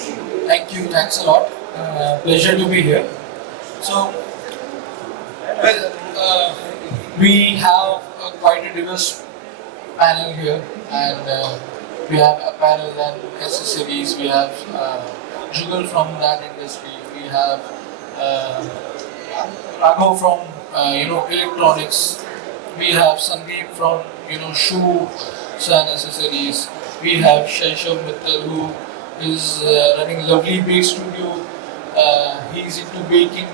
Thank you, thanks a lot. Pleasure to be here. So, we have quite a diverse panel here, and we have apparel and accessories. We have Jugal from that industry. We have uh, Raghav from electronics. We have Sandip from shoes and accessories. We have Shaishav Mittal who is running lovely bake studio. He's into baking,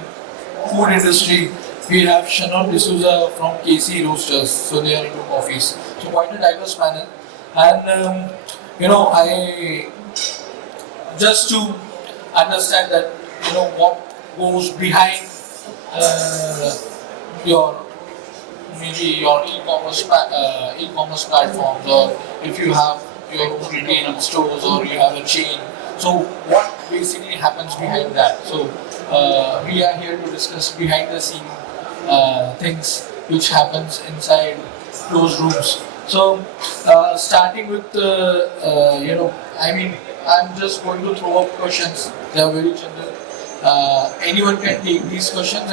food industry. We have Shannon from KC Roasters, so they are into coffees. So quite a diverse panel. And I just to understand that what goes behind your maybe your e-commerce platforms, or if you have your own retail stores or you have a chain. So what basically happens behind that? So we are here to discuss behind the scene things which happens inside closed rooms. So starting with I'm just going to throw up questions. They are very general. Anyone can take these questions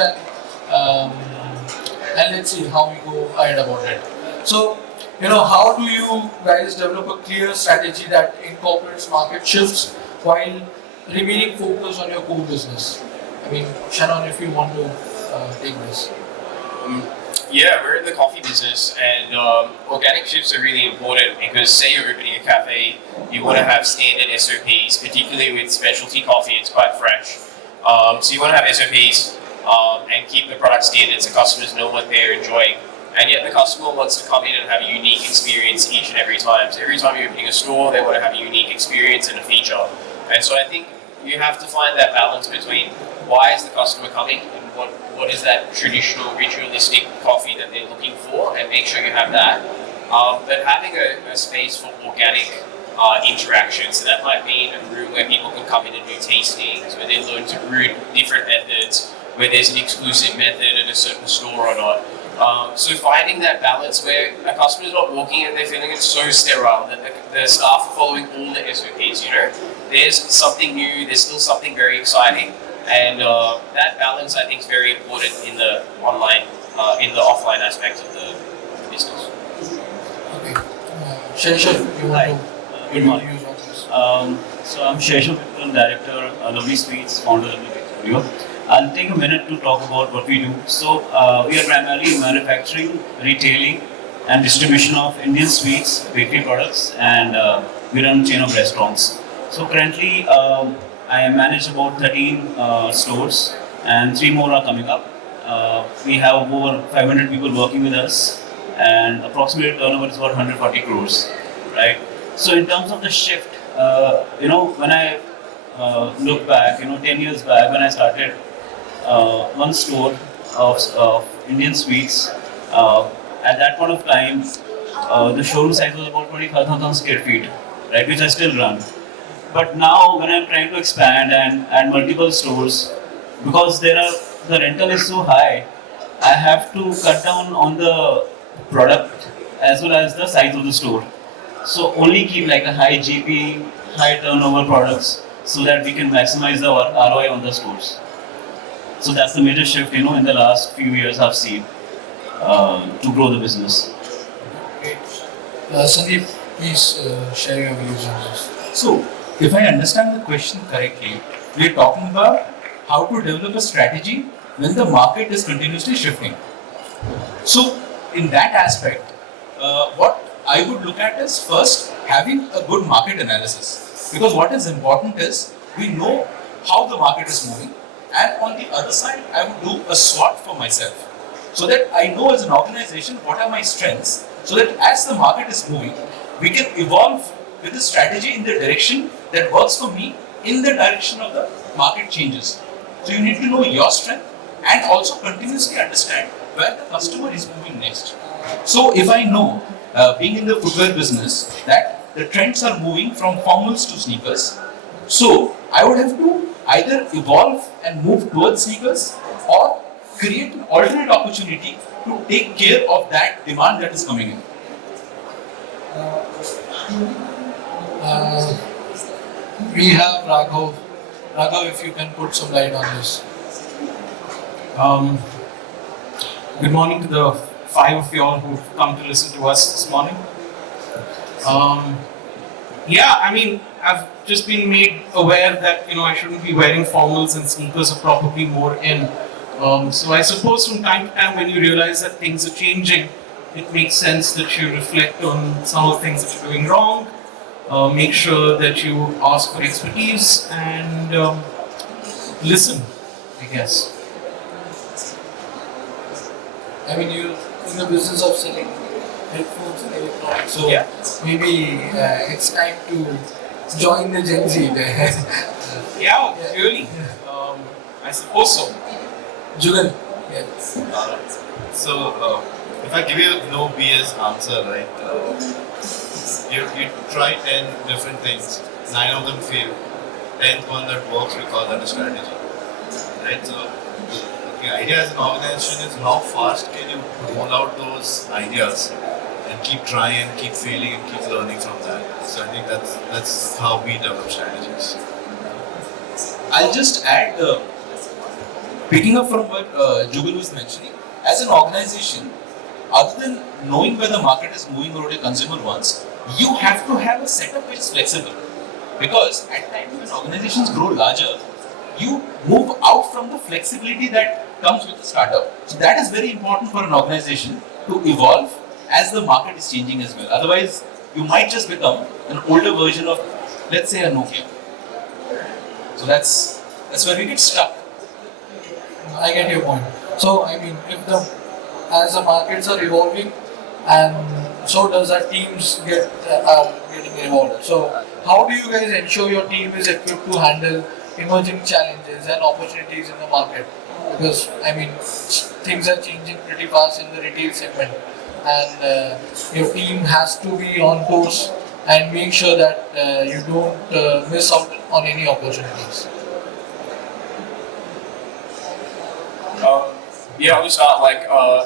and let's see how we go ahead about it. So, how do you guys develop a clear strategy that incorporates market shifts while remaining focused on your core business? I mean, Shannon, if you want to take this. Yeah, we're in the coffee business, and organic shifts are really important because, say, you're opening a cafe, you want to have standard SOPs, particularly with specialty coffee. It's quite fresh, so you want to have SOPs and keep the product standard so customers know what they're enjoying. And yet, the customer wants to come in and have a unique experience each and every time. So every time you're opening a store, they want to have a unique experience and a feature. And so I think you have to find that balance between why is the customer coming and what is that traditional ritualistic coffee that they're looking for, and make sure you have that. But having a space for organic interaction, so that might mean a room where people can come in and do tastings, where they learn to brew different methods, where there's an exclusive method at a certain store or not. So finding that balance where a customer's not walking and they're feeling it's so sterile that the staff are following all the SOPs, There's something new, there's still something very exciting, and that balance I think is very important in the offline aspect of the business. Okay. Shaishav, you want to Good morning. use on this? So I'm Shaishav, Director, Lovely Sweets, founder of the studio. I'll take a minute to talk about what we do. So we are primarily manufacturing, retailing, and distribution of Indian sweets, bakery products, and we run a chain of restaurants. So currently, I manage about 13 stores, and 3 more are coming up. We have over 500 people working with us, and approximate turnover is about 140 crores, right? So in terms of the shift, when I look back, 10 years back when I started one store of Indian sweets, at that point of time, the showroom size was about 25,000 square feet, right, which I still run. But now when I'm trying to expand and add multiple stores, because the rental is so high, I have to cut down on the product as well as the size of the store. So only keep like a high GP, high turnover products so that we can maximize the ROI on the stores. So that's the major shift, in the last few years I've seen to grow the business. Okay. Sandip, please share your views on this. So, if I understand the question correctly, we are talking about how to develop a strategy when the market is continuously shifting. So, in that aspect, what I would look at is first having a good market analysis. Because what is important is we know how the market is moving, and on the other side, I would do a SWOT for myself so that I know as an organization what are my strengths, so that as the market is moving, we can evolve with a strategy in the direction that works for me in the direction of the market changes. So you need to know your strength and also continuously understand where the customer is moving next. So if I know, being in the footwear business, that the trends are moving from formals to sneakers, so I would have to either evolve and move towards sneakers or create an alternate opportunity to take care of that demand that is coming in. we have Raghav. Raghav, if you can put some light on this. Um, Good morning to the five of you all who've come to listen to us this morning. Yeah, I mean, I've just been made aware that I shouldn't be wearing formals and sneakers are probably more in. So I suppose from time to time when you realize that things are changing, it makes sense that you reflect on some of the things that you're doing wrong. Make sure that you ask for expertise and listen, I guess. I mean, you're in the business of selling headphones and electronics, so Yeah. maybe it's time to join the Gen Z there. Yeah, really. I suppose so. Jugal. Yes. If I give you no BS answer, right? You try 10 different things, 9 of them fail. 10th one that works, we call that a strategy, right? So the idea as an organization is how fast can you roll out those ideas and keep trying, keep failing, and keep learning from that. So I think that's how we develop strategies. I'll just add, picking up from what Jugal was mentioning, as an organization, other than knowing where the market is moving or what your consumer wants, you have to have a setup which is flexible. Because at times when organizations grow larger, you move out from the flexibility that comes with the startup. So that is very important for an organization to evolve as the market is changing as well. Otherwise, you might just become an older version of, let's say, a Nokia. So that's where we get stuck. I get your point. So I mean, as the markets are evolving, and so does our teams getting evolved. So how do you guys ensure your team is equipped to handle emerging challenges and opportunities in the market? Because I mean, things are changing pretty fast in the retail segment, and your team has to be on course and make sure that you don't miss out on any opportunities. Yeah, I'll just start.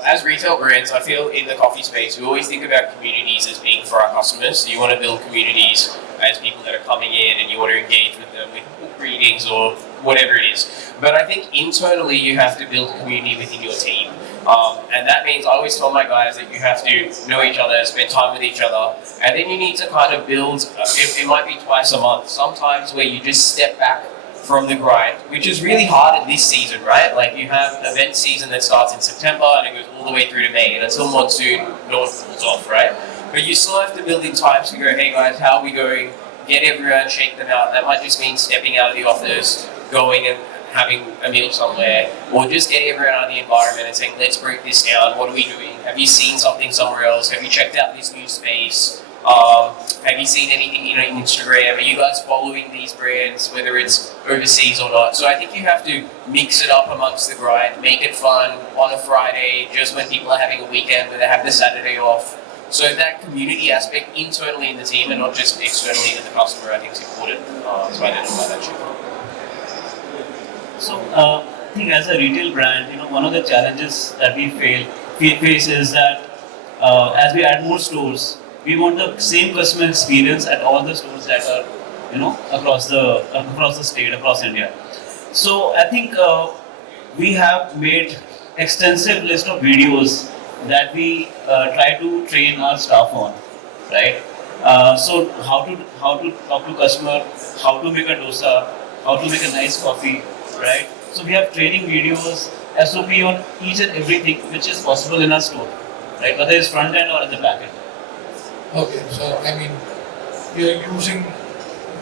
As retail brands, I feel in the coffee space, we always think about communities as being for our customers. So you want to build communities as people that are coming in, and you want to engage with them with greetings or whatever it is. But I think internally, you have to build community within your team. And that means I always tell my guys that you have to know each other, spend time with each other, and then you need to kind of build, it might be twice a month, sometimes where you just step back from the grind, which is really hard in this season, right? Like you have event season that starts in September and it goes all the way through to May, and until monsoon, no one falls off, right? But you still have to build in time to go, hey guys, how are we going? Get everyone, shake them out. That might just mean stepping out of the office, going and having a meal somewhere, or just getting everyone out of the environment and saying, let's break this down. What are we doing? Have you seen something somewhere else? Have you checked out this new space? Have you seen anything, in Instagram? Are you guys following these brands, whether it's overseas or not? So I think you have to mix it up amongst the grind, make it fun on a Friday, just when people are having a weekend where they have the Saturday off. So that community aspect internally in the team and not just externally to the customer, I think is important to identify that shift. So, I think as a retail brand, one of the challenges that we face is that as we add more stores, we want the same customer experience at all the stores that are, across the state, across India. So I think we have made extensive list of videos that we try to train our staff on, right? So how to talk to customer, how to make a dosa, how to make a nice coffee, right? So we have training videos, SOP on each and everything which is possible in our store, right? Whether it's front end or at the back end. Okay, so I mean, you're using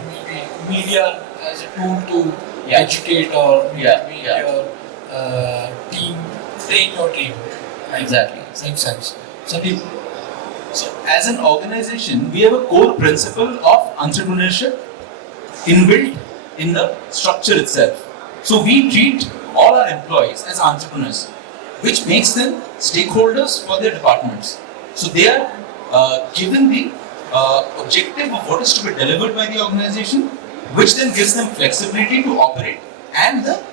maybe media as a tool to educate or make your team, train your team. Exactly. Makes sense. Sandip. So as an organization, we have a core principle of entrepreneurship inbuilt in the structure itself. So we treat all our employees as entrepreneurs, which makes them stakeholders for their departments. So they are given the objective of what is to be delivered by the organization, which then gives them flexibility to operate and the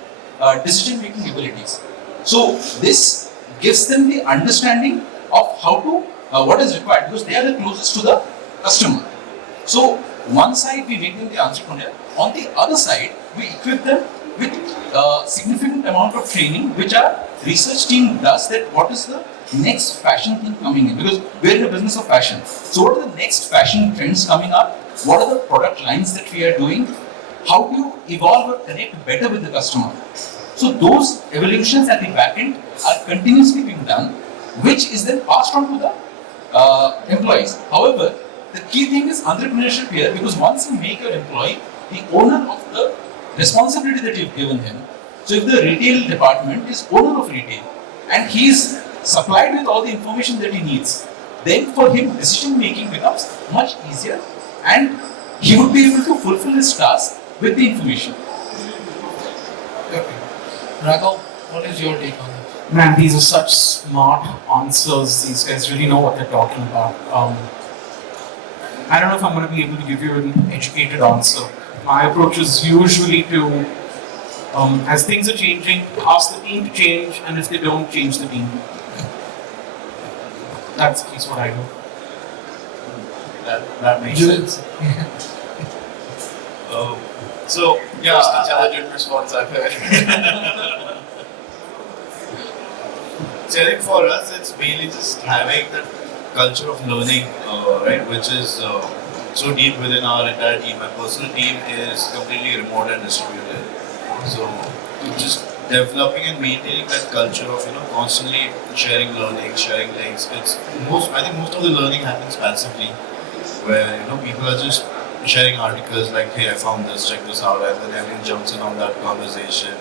decision-making abilities. So this gives them the understanding of how to what is required, because they are the closest to the customer. So One side we make them the entrepreneur, on the other side we equip them with significant amount of training, which our research team does, that what is the next fashion thing coming in, because we're in the business of fashion. So what are the next fashion trends coming up? What are the product lines that we are doing? How do you evolve or connect better with the customer? So those evolutions at the back end are continuously being done, which is then passed on to the employees. However, the key thing is entrepreneurship here, because once you make your employee the owner of the responsibility that you've given him. So if the retail department is owner of retail and he is supplied with all the information that he needs, then for him decision making becomes much easier and he would be able to fulfill his task with the information. Okay. Raghav, what is your take on this? Man, these are such smart answers. These guys really know what they're talking about. I don't know if I'm going to be able to give you an educated answer. My approach is usually to, as things are changing, ask the team to change, and if they don't, change the team. That's at least what I do. That makes Jugal. sense. So yeah, Most intelligent response I've heard. so I think for us it's mainly just having that culture of learning, right, which is so deep within our entire team. My personal team is completely remote and distributed. So just developing and maintaining that culture of constantly sharing learning, sharing things. I think most of the learning happens passively, where people are just sharing articles like, hey, I found this, check this out, and then everyone jumps in on that conversation.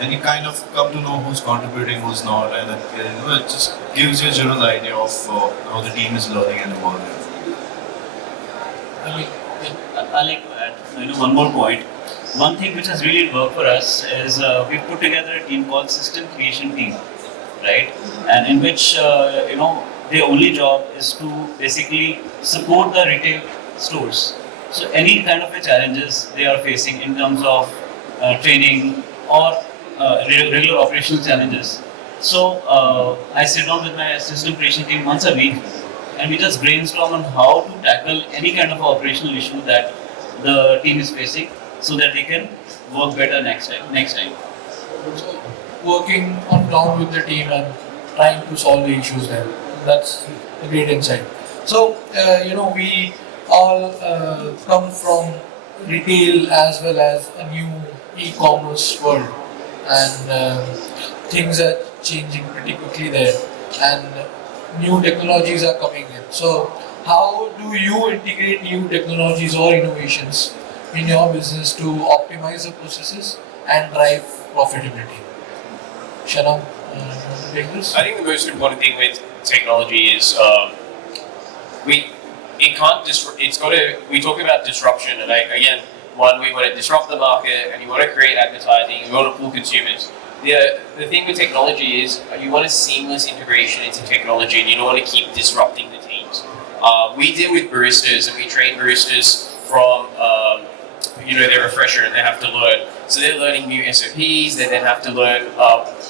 And you kind of come to know who's contributing, who's not, and it just gives you a general idea of how the team is learning and evolving. I mean, I like to add one more point. One thing which has really worked for us is we've put together a team called System Creation Team, right? And in which their only job is to basically support the retail stores. So any kind of challenges they are facing in terms of training or regular operational challenges. So I sit down with my system creation team once a week, and we just brainstorm on how to tackle any kind of operational issue that the team is facing, so that they can work better next time. so working on ground with the team and trying to solve the issues there. That's a great insight. So, we all come from retail as well as a new e-commerce world, and things are changing pretty quickly there, and new technologies are coming in. So, how do you integrate new technologies or innovations in your business to optimize the processes and drive profitability? Shannon, you want to take this? I think the most important thing with technology is we talk about disruption, and we want to disrupt the market, and you want to create advertising, you want to pull consumers. The thing with technology is you want a seamless integration into technology, and you don't want to keep disrupting the teams. We deal with baristas, and we train baristas from their refresher, and they have to learn. So they're learning new SOPs. They then have to learn.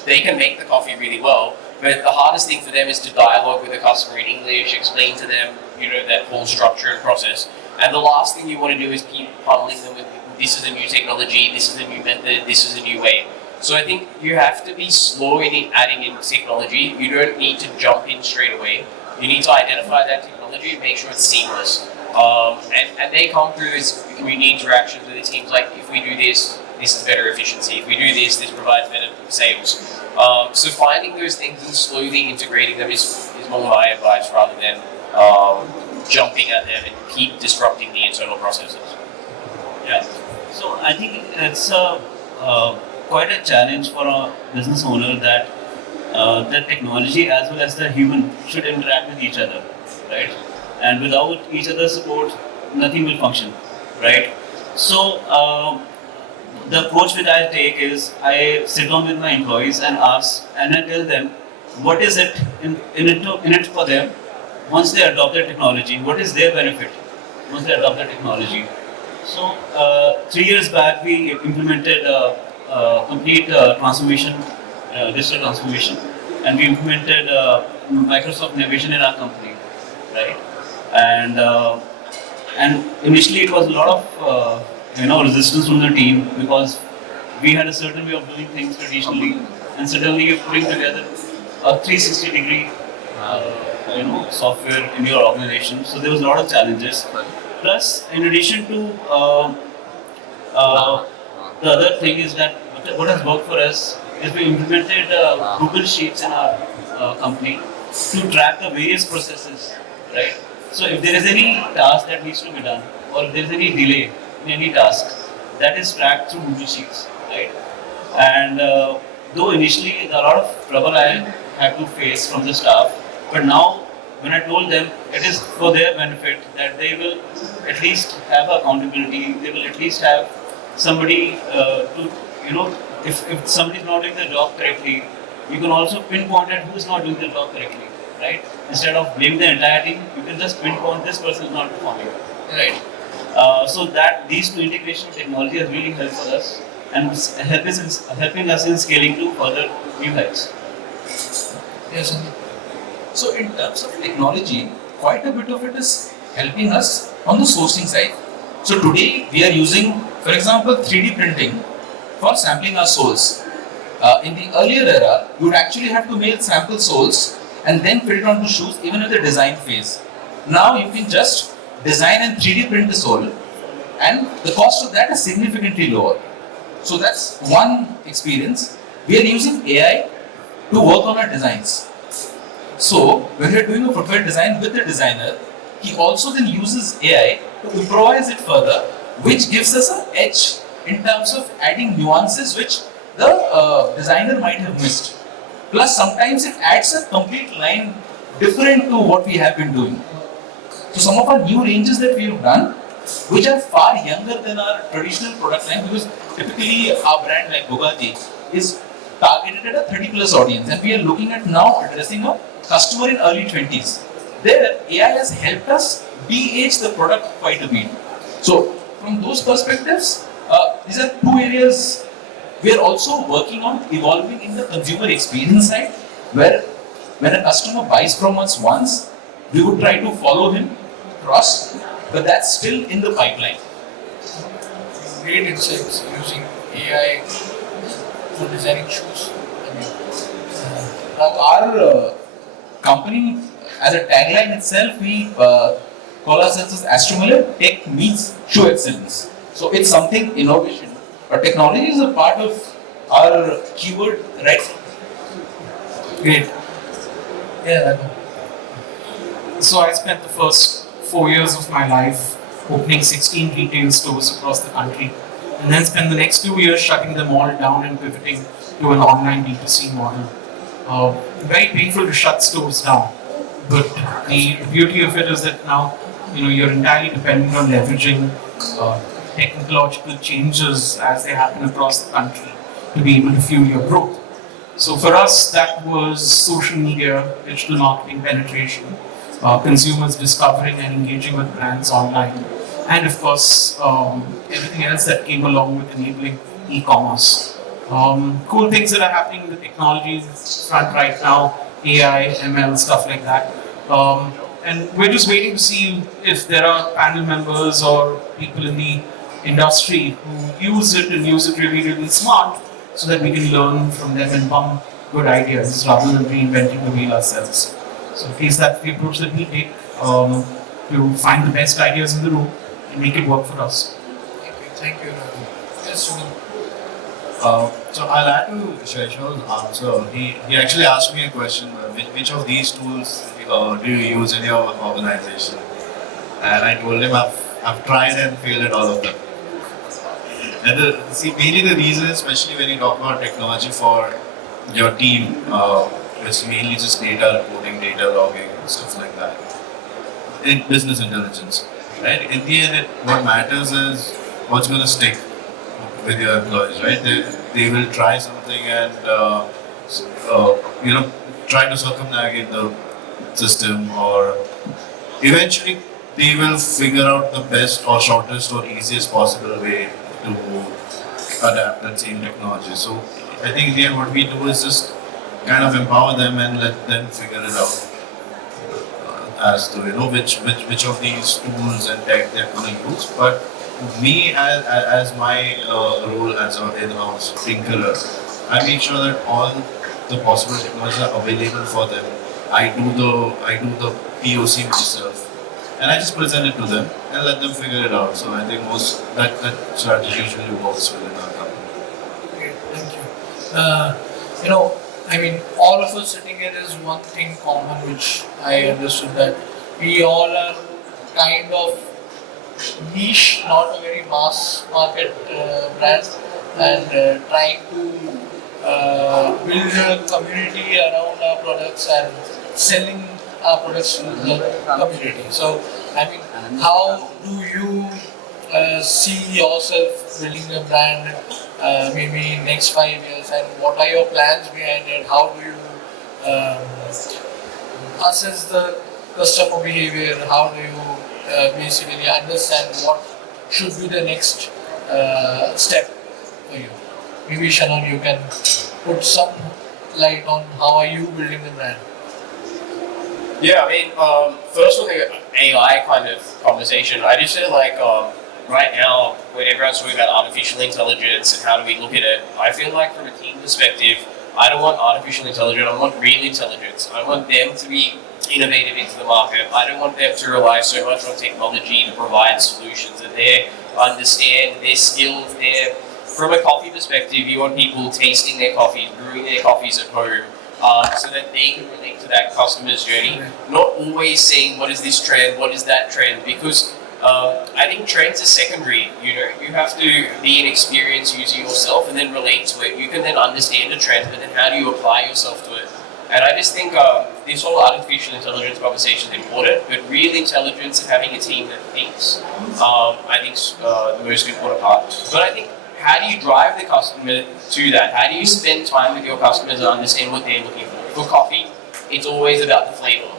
They can make the coffee really well, but the hardest thing for them is to dialogue with the customer in English, explain to them, that whole structure and process. And the last thing you want to do is keep pummeling them with, this is a new technology, this is a new method, this is a new way. So I think you have to be slow in adding in technology. You don't need to jump in straight away. You need to identify that technology and make sure it's seamless. And they come through as community interactions with the teams, like, if we do this, this is better efficiency. If we do this, this provides better sales. So finding those things and slowly integrating them is more my advice, rather than jumping at them and keep disrupting the internal processes. Yeah. So I think it's quite a challenge for a business owner that the technology as well as the human should interact with each other, right? And without each other's support, nothing will function, right? So the approach which I take is I sit down with my employees and ask, and I tell them what is it in it for them once they adopt the technology. What is their benefit once they adopt the technology? So 3 years back we implemented a complete transformation, digital transformation, and we implemented Microsoft Innovation in our company, right? And And initially it was a lot of resistance from the team because we had a certain way of doing things traditionally, and suddenly you're putting together a 360-degree software in your organization. So there was a lot of challenges. Plus, in addition to the other thing is that what has worked for us is we implemented Google Sheets in our company to track the various processes, right? So if there is any task that needs to be done, or if there is any delay in any task, that is tracked through Google Sheets, right? And though initially a lot of trouble I had to face from the staff, but now when I told them it is for their benefit that they will at least have accountability, they will at least have somebody if somebody is not doing the job correctly, you can also pinpoint at who is not doing the job correctly, right? Instead of blaming the entire team, you can just pinpoint this person is not performing, right? So that these two integration of technology has really helped for us and helping us in scaling to further new heights. Yes, Sandip. So in terms of technology, quite a bit of it is helping us on the sourcing side. So today we are using, for example, 3D printing for sampling our soles. In the earlier era, you would actually have to make sample soles and then print it onto shoes even at the design phase. Now you can just design and 3D print the sole, and the cost of that is significantly lower. So that's one experience. We are using AI to work on our designs. So when we are doing a footwear design with the designer, he also then uses AI to improvise it further, which gives us an edge in terms of adding nuances which the designer might have missed. Plus sometimes it adds a complete line different to what we have been doing. So some of our new ranges that we have done, which are far younger than our traditional product line, because typically our brand like Bugatti is targeted at a 30+ audience, and we are looking at now addressing a customer in early 20s. There, AI has helped us de-age the product quite a bit. So from those perspectives, these are two areas we are also working on evolving in the consumer experience side, where when a customer buys from us once, we would try to follow him across, but that's still in the pipeline. Great insights using AI for designing shoes. Now our company, as a tagline itself, we call ourselves as Astromueller, tech meets shoe excellence. So it's something innovation, but technology is a part of our keyword, right? Great. Yeah, Raghav. So I spent the first 4 years of my life opening 16 retail stores across the country, and then spent the next 2 years shutting them all down and pivoting to an online D2C model. Very painful to shut stores down, but the beauty of it is that now you're entirely dependent on leveraging technological changes as they happen across the country to be able to fuel your growth. So for us, that was social media, digital marketing penetration, consumers discovering and engaging with brands online, and of course everything else that came along with enabling e-commerce. Cool things that are happening in the technology front right now, AI, ML, stuff like that. And we're just waiting to see if there are panel members or people in the industry who use it and use it really, really smart, so that we can learn from them and bump good ideas rather than reinventing the wheel ourselves. So at least that's the approach that we take to find the best ideas in the room and make it work for us. Thank you, Raghav. Yes, Jugal. So I'll add to Shaishav's answer. He actually asked me a question: which of these tools do you use in your organization? And I told him I've tried and failed at all of them. And mainly the reason, especially when you talk about technology for your team, it's mainly just data reporting, data logging, stuff like that. In business intelligence, right? In the end, what matters is what's going to stick with your employees, right? They will try something and try to circumnavigate the system, or eventually they will figure out the best or shortest or easiest possible way to adapt that same technology. So I think in the end what we do is just kind of empower them and let them figure it out. as to which of these tools and tech they're going to use. But me as my role as an in-house tinkerer, I make sure that all the possible technologies are available for them. I do the POC myself, and I just present it to them and let them figure it out. So I think that strategy usually works within our company. Great, thank you. I mean, all of us sitting here is one thing common, which I understood that we all are kind of niche, not a very mass market brand, and trying to build a community around our products and selling our products to the community. So, I mean, how do you see yourself building a brand maybe next 5 years, and what are your plans behind it? How do you assess the customer behavior? How do you basically understand what should be the next step for you? Maybe Shannon, you can put some light on how are you building the brand. Yeah, I mean, first on the AI kind of conversation, I just feel like right now, when everyone's talking about artificial intelligence and how do we look at it, I feel like from a team perspective, I don't want artificial intelligence, I want real intelligence. I want them to be innovative into the market. I don't want them to rely so much on technology to provide solutions, that they understand their skills. From a coffee perspective, you want people tasting their coffees, brewing their coffees at home, so that they can relate to that customer's journey. Not always saying what is this trend, what is that trend, because I think trends are secondary. You have to be an experienced user yourself and then relate to it. You can then understand a trend, but then how do you apply yourself to it? And I just think this whole artificial intelligence conversation is important, but real intelligence and having a team that thinks, I think is the most important part. But I think, how do you drive the customer to that? How do you spend time with your customers and understand what they're looking for? For coffee, it's always about the flavor.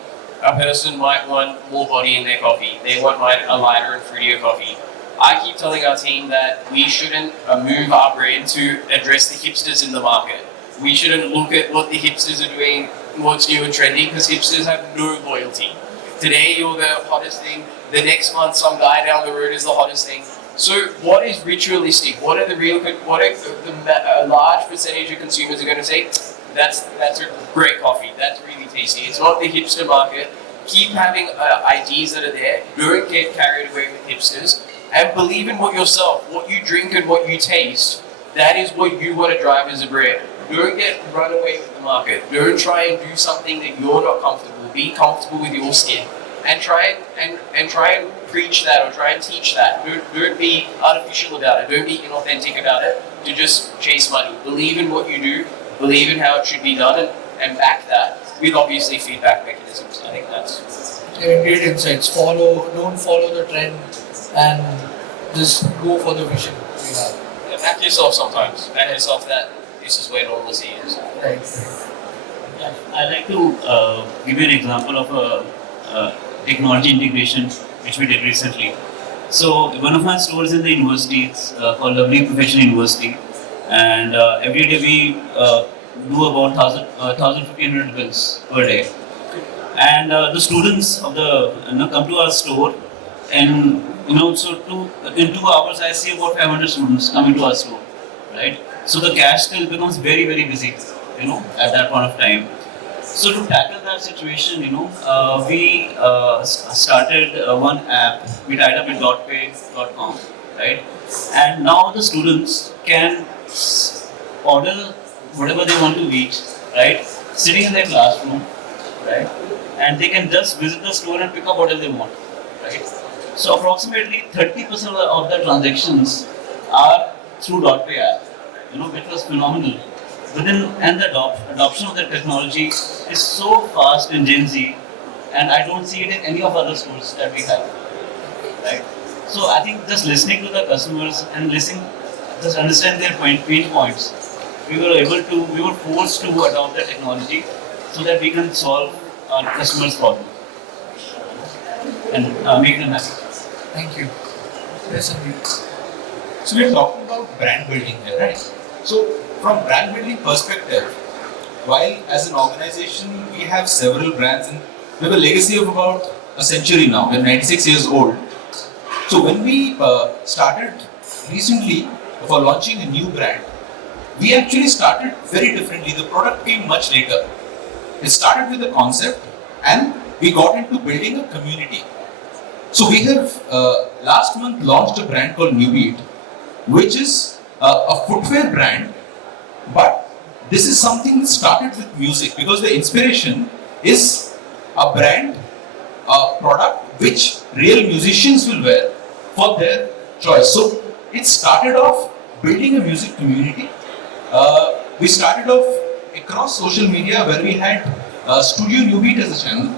A person might want more body in their coffee. They want a lighter and fruitier coffee. I keep telling our team that we shouldn't move our brand to address the hipsters in the market. We shouldn't look at what the hipsters are doing, what's new and trendy, because hipsters have no loyalty. Today you're the hottest thing, the next month some guy down the road is the hottest thing. So what is ritualistic? What are a large percentage of consumers are going to say, that's a great coffee, that's really tasty. It's not the hipster market. Keep having ideas that are there. Don't get carried away with hipsters, and believe in what you drink and what you taste. That is what you want to drive as a brand. Don't get run away with the market. Don't try and do something that you're not comfortable. Be comfortable with your skin, and try and preach that or try and teach that. Don't be artificial about it. Don't be inauthentic about it to just chase money. Believe in what you do. Believe in how it should be done, and back that with obviously feedback mechanisms. I think that's Great insights. Don't follow the trend, and just go for the vision we have. back yourself sometimes. Back yourself that this is where normalcy is. Right. Yeah, I'd like to give you an example of a technology integration which we did recently. So one of my stores in the university, it's called Lovely Professional University, and every day we do about 1,500 bills per day. And the students of the come to our store, and so in 2 hours I see about 500 students coming to our store, right? So the cash still becomes very busy, at that point of time. So to tackle that situation, we started one app. We tied up with .pay.com, right? And now the students can order whatever they want to eat, right? Sitting in their classroom, right? And they can just visit the store and pick up whatever they want, right? So approximately 30% of the transactions are through .pay app, which was phenomenal. And the adoption of the technology is so fast in Gen Z, and I don't see it in any of other stores that we have, right? So I think just listening to the customers and just understand their pain points, we were forced to adopt the technology so that we can solve our customers' problem and make them happy. Thank you. Yes, Sandip. So we're talking about brand building here, right? So from brand building perspective, while as an organization we have several brands in we have a legacy of about a century now. We're 96 years old. So when we started recently for launching a new brand, we actually started very differently. The product came much later. It started with a concept and we got into building a community. So we have last month launched a brand called Newbeat, which is a footwear brand, but this is something that started with music because the inspiration is a brand, a product which real musicians will wear for their choice. So it started off building a music community. We started off across social media where we had Studio Newbeat as a channel,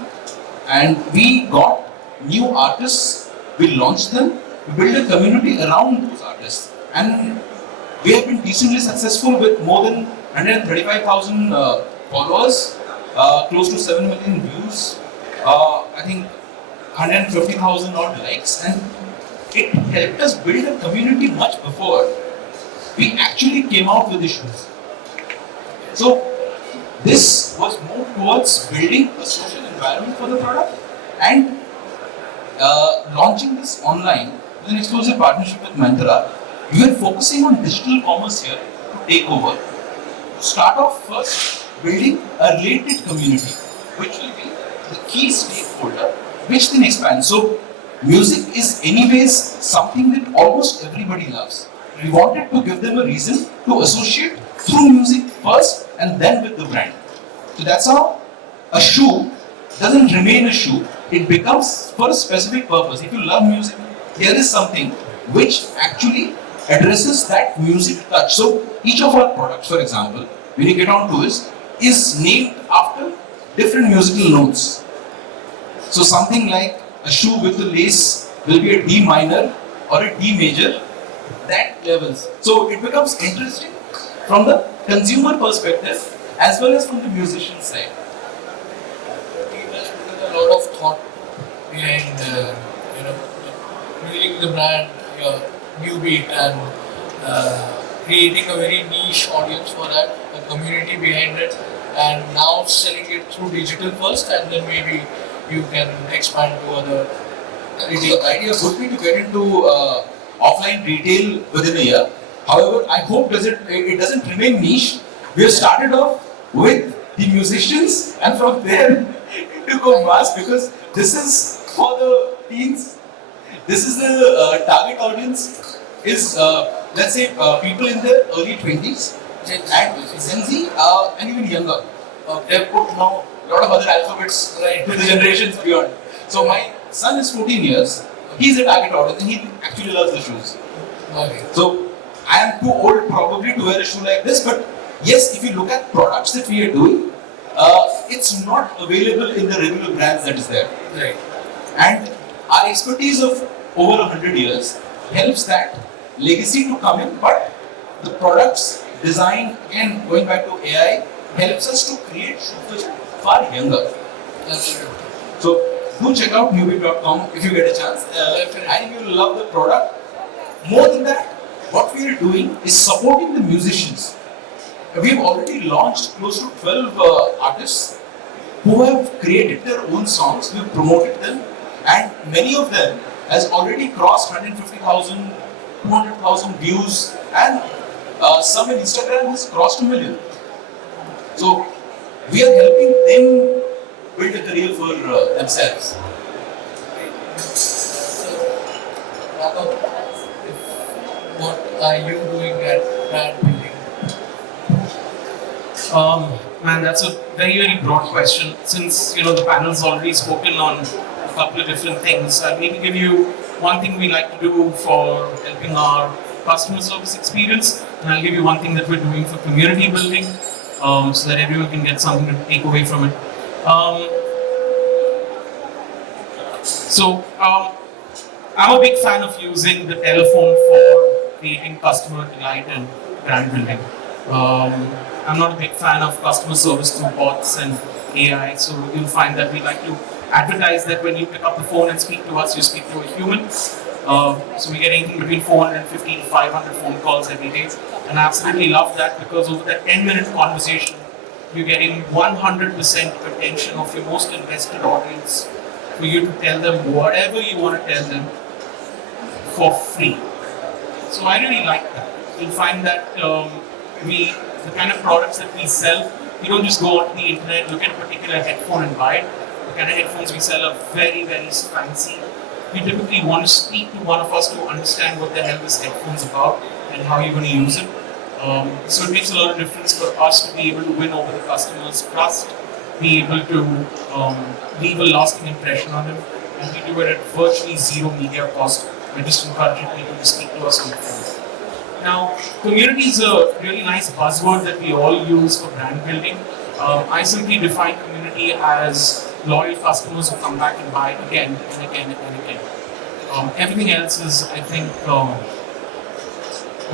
and we got new artists, we launched them, we built a community around those artists, and we have been decently successful with more than 135,000 followers, close to 7 million views, I think 150,000 odd likes, and it helped us build a community much before we actually came out with the shoes. So this was more towards building a social environment for the product and launching this online with an exclusive partnership with Mantra. We are focusing on digital commerce here to take over. Start off first building a related community, which will be the key stakeholder, which then expands. So music is anyways something that almost everybody loves. We wanted to give them a reason to associate through music first and then with the brand. So that's how a shoe doesn't remain a shoe, it becomes for a specific purpose. If you love music, here is something which actually addresses that music touch. So each of our products, for example, when you get on to it, is named after different musical notes. So something like a shoe with a lace will be a D minor or a D major, that levels. So it becomes interesting from the consumer perspective as well as from the musician side. We must put a lot of thought behind, building the brand, your new beat, and creating a very niche audience for that, a community behind it, and now selling it through digital first, and then maybe you can expand to other retail. The idea would be to get into offline retail within a year. However, I hope it doesn't remain niche. We have started off with the musicians, and from there to go mass, because this is for the teens. This is the target audience is let's say people in their early 20s and Gen Z and even younger. They have put now a lot of other alphabets to the generations beyond. So my son is 14 years. He's a target audience and he actually loves the shoes. Okay. So I am too old probably to wear a shoe like this, but yes, if you look at products that we are doing, it's not available in the regular brands that is there. Right. And our expertise of over 100 years helps that legacy to come in, but the products design, again going back to AI, helps us to create shoes far younger. That's true. So do check out newbie.com if you get a chance. I think you will love the product. More than that, what we are doing is supporting the musicians. We've already launched close to 12 artists who have created their own songs. We've promoted them, and many of them has already crossed 150,000, 200,000 views, and some in Instagram has crossed 1 million. So we are helping them build a career for themselves. Raghav, what are you doing at brand building? Man, that's a very, very broad question. Since the panel's already spoken on a couple of different things, I'll maybe give you one thing we like to do for helping our customer service experience, and I'll give you one thing that we're doing for community building, so that everyone can get something to take away from it. I'm a big fan of using the telephone for creating customer delight and brand building. I'm not a big fan of customer service through bots and AI, so you'll find that we like to advertise that when you pick up the phone and speak to us, you speak to a human. So we get anything between 450 to 500 phone calls every day, and I absolutely love that because over that 10-minute conversation, you're getting 100% attention of your most invested audience for you to tell them whatever you want to tell them for free. So I really like that. You'll find that the kind of products that we sell, you don't just go onto the internet, look at a particular headphone and buy it. The kind of headphones we sell are very, very fancy. You typically want to speak to one of us to understand what the hell this headphone's about and how you're going to use it. So it makes a lot of difference for us to be able to win over the customer's trust, be able to leave a lasting impression on them, and we do it at virtually zero media cost. We're just encouraging people to speak to us on the phone. Now, community is a really nice buzzword that we all use for brand building. I simply define community as loyal customers who come back and buy again and again and again. Everything else is, I think, a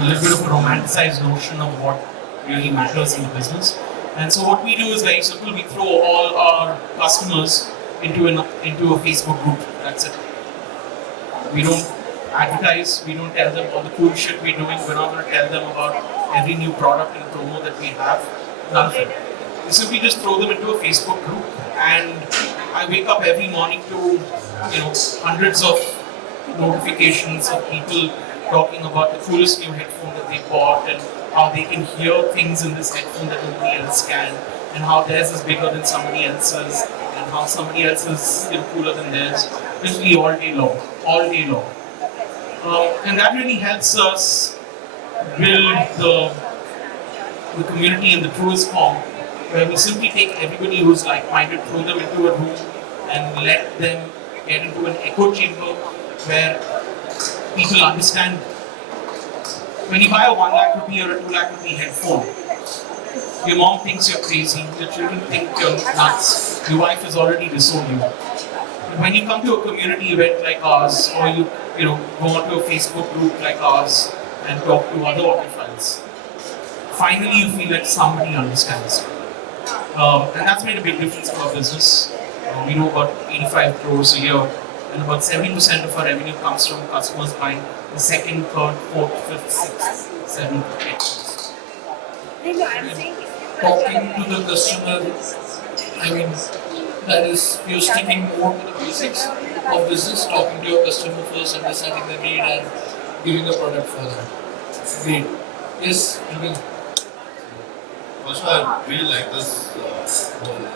little bit of a romanticized notion of what really matters in the business. And so what we do is very simple. We throw all our customers into a Facebook group. That's it. We don't advertise. We don't tell them all the cool shit we're doing. We're not going to tell them about every new product and promo that we have. None of it. We simply just throw them into a Facebook group, and I wake up every morning to hundreds of notifications of people talking about the coolest new headphone that they bought and how they can hear things in this headphone that nobody else can, and how theirs is bigger than somebody else's, and how somebody else is cooler than theirs. Literally all day long, all day long. And that really helps us build the community in the truest form, where we simply take everybody who's like-minded, throw them into a room, and let them get into an echo chamber where people understand. When you buy a 1 lakh rupee or a 2 lakh rupee headphone, your mom thinks you're crazy, your children think you're nuts, your wife has already disowned you. But when you come to a community event like ours, or you go onto a Facebook group like ours and talk to other audiophiles, finally you feel like somebody understands you. And that's made a big difference for our business. We do about 85 crores a year, and about 70% of our revenue comes from customers buying the second, third, fourth, fifth, sixth, seventh, eighth. Talking to the customer, I mean, that is, you're sticking more to the basics of business, talking to your customer first, understanding the need and giving the product for them. Great. Yes, Jugal. Also, I really like this whole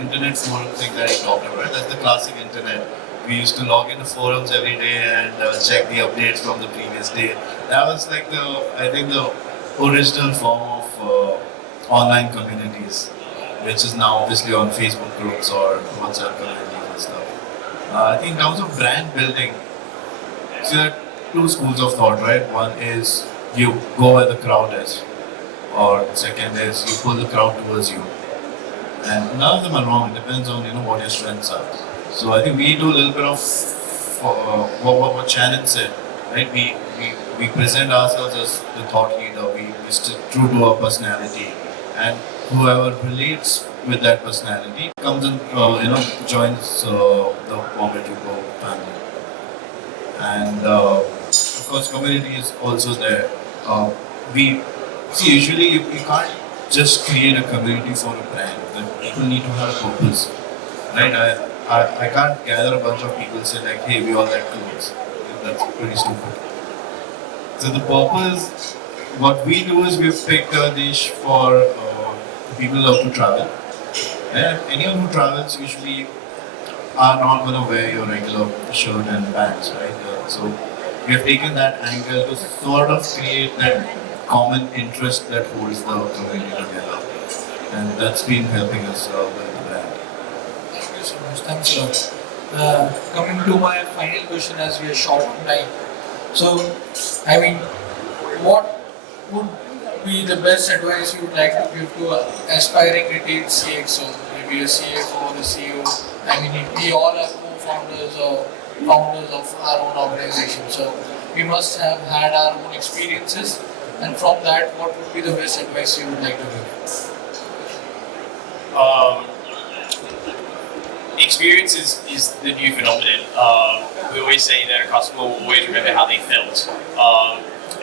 internet forum thing that you talked about. Right? That's the classic internet. We used to log into forums every day and check the updates from the previous day. That was like the original form of online communities, which is now obviously on Facebook groups or WhatsApp communities and stuff. I think in terms of brand building, so there are two schools of thought, right? One is you go where the crowd is, or second is you pull the crowd towards you. And none of them are wrong. It depends on what your strengths are. So I think we do a little bit of what Shannon said, right? We present ourselves as the thought leader. We stay true to our personality, and whoever relates with that personality comes and joins the Bombay Jugal family. And of course, community is also there. Usually you can't just create a community for a brand. But people need to have a purpose, right? I can't gather a bunch of people and say like, hey, we all like clothes. That's pretty stupid. So the purpose, what we do is we've picked a niche for people who love to travel. And anyone who travels usually are not going to wear your regular shirt and pants, right? So we have taken that angle to sort of create that common interest that holds the community together. And that's been helping us build the brand. Thank you so much. Thanks a lot. Coming to my final question, as we are short on time. So, I mean, what would be the best advice you would like to give to aspiring retail CXO, maybe a CFO or a CEO? I mean, we all are co-founders or founders of our own organization, so we must have had our own experiences. And from that, what would be the best advice you would like to give? Experience is the new phenomenon. We always say that a customer will always remember how they felt.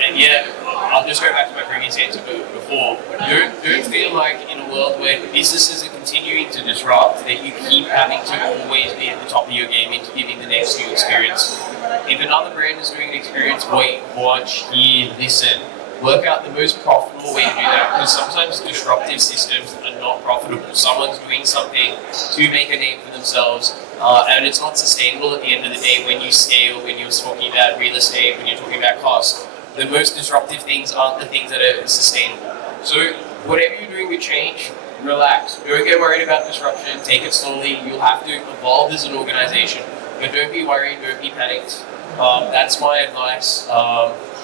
And yeah, I'll just go back to my previous answer before. Don't feel like in a world where businesses are continuing to disrupt that you keep having to always be at the top of your game into giving the next new experience. If another brand is doing an experience, wait, watch, hear, listen. Work out the most profitable way to do that, because sometimes disruptive systems are not profitable. Someone's doing something to make a name for themselves, and it's not sustainable at the end of the day when you scale, when you're talking about real estate, when you're talking about costs. The most disruptive things aren't the things that are sustainable. So whatever you're doing with change, relax. Don't get worried about disruption. Take it slowly. You'll have to evolve as an organization, but don't be worried. Don't be panicked. That's my advice.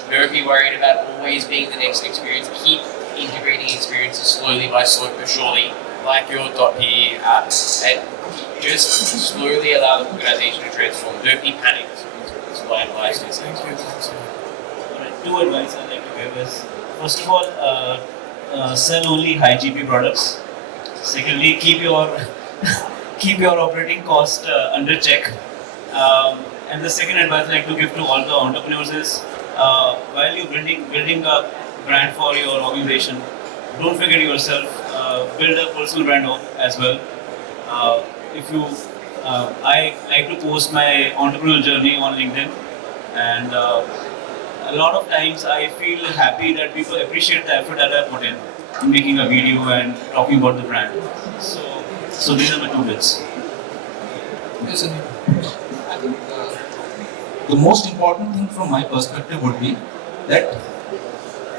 Don't be worried about always being the next experience. Keep integrating experiences slowly by surely, like your .pe app, and just slowly allow the organization to transform. Don't be panicked. That's my advice. Thank you. Two advice I'd like to give is, first of all, sell only high GP products. Secondly, keep your keep your operating cost under check. And the second advice I'd like to give to all the entrepreneurs is, while you're building a brand for your organization, don't forget yourself. Build a personal brand as well. If you, I like to post my entrepreneurial journey on LinkedIn, and a lot of times I feel happy that people appreciate the effort that I put in making a video and talking about the brand. So these are my two bits. Yes, Sandip. I think the most important thing from my perspective would be that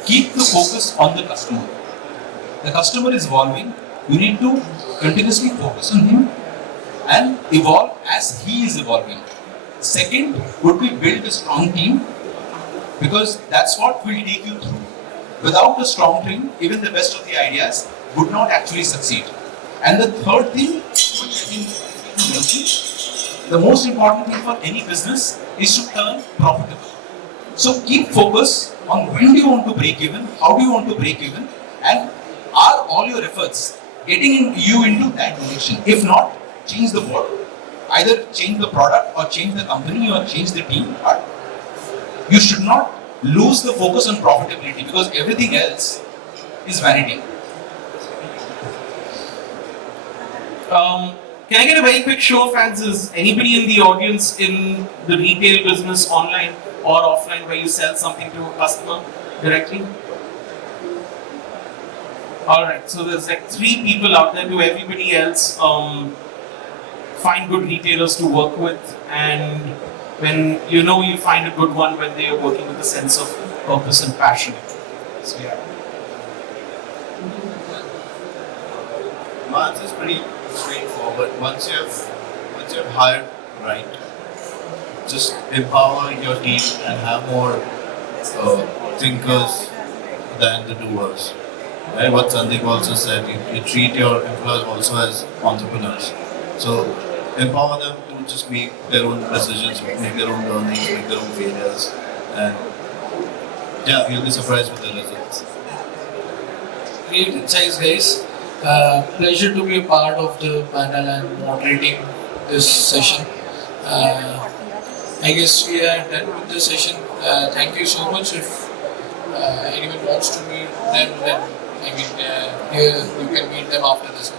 keep the focus on the customer. The customer is evolving. You need to continuously focus on him and evolve as he is evolving. Second would be build a strong team, because that's what will take you through. Without a strong team, even the best of the ideas would not actually succeed. And the third thing, which I think you mentioned, the most important thing for any business is to turn profitable. So keep focus on when do you want to break even, how do you want to break even, and are all your efforts getting you into that direction? If not, change the board. Either change the product or change the company or change the team, but you should not lose the focus on profitability, because everything else is vanity. Can I get a very quick show of hands? Is anybody in the audience in the retail business, online or offline, where you sell something to a customer directly? Alright, so there's like 3 people out there. To everybody else, find good retailers to work with, and when you find a good one when they are working with a sense of purpose and passion. So yeah. My answer is pretty straightforward. Once you've hired right, just empower your team and have more thinkers than the doers. Right? What Sandip also said, you treat your employees also as entrepreneurs. So empower them to just make their own decisions, make their own learnings, make their own failures, and yeah, you'll be surprised with the results. Great insights, guys. Pleasure to be a part of the panel and moderating this session. I guess we are done with the session. Thank you so much. If anyone wants to meet them, then here you can meet them after this.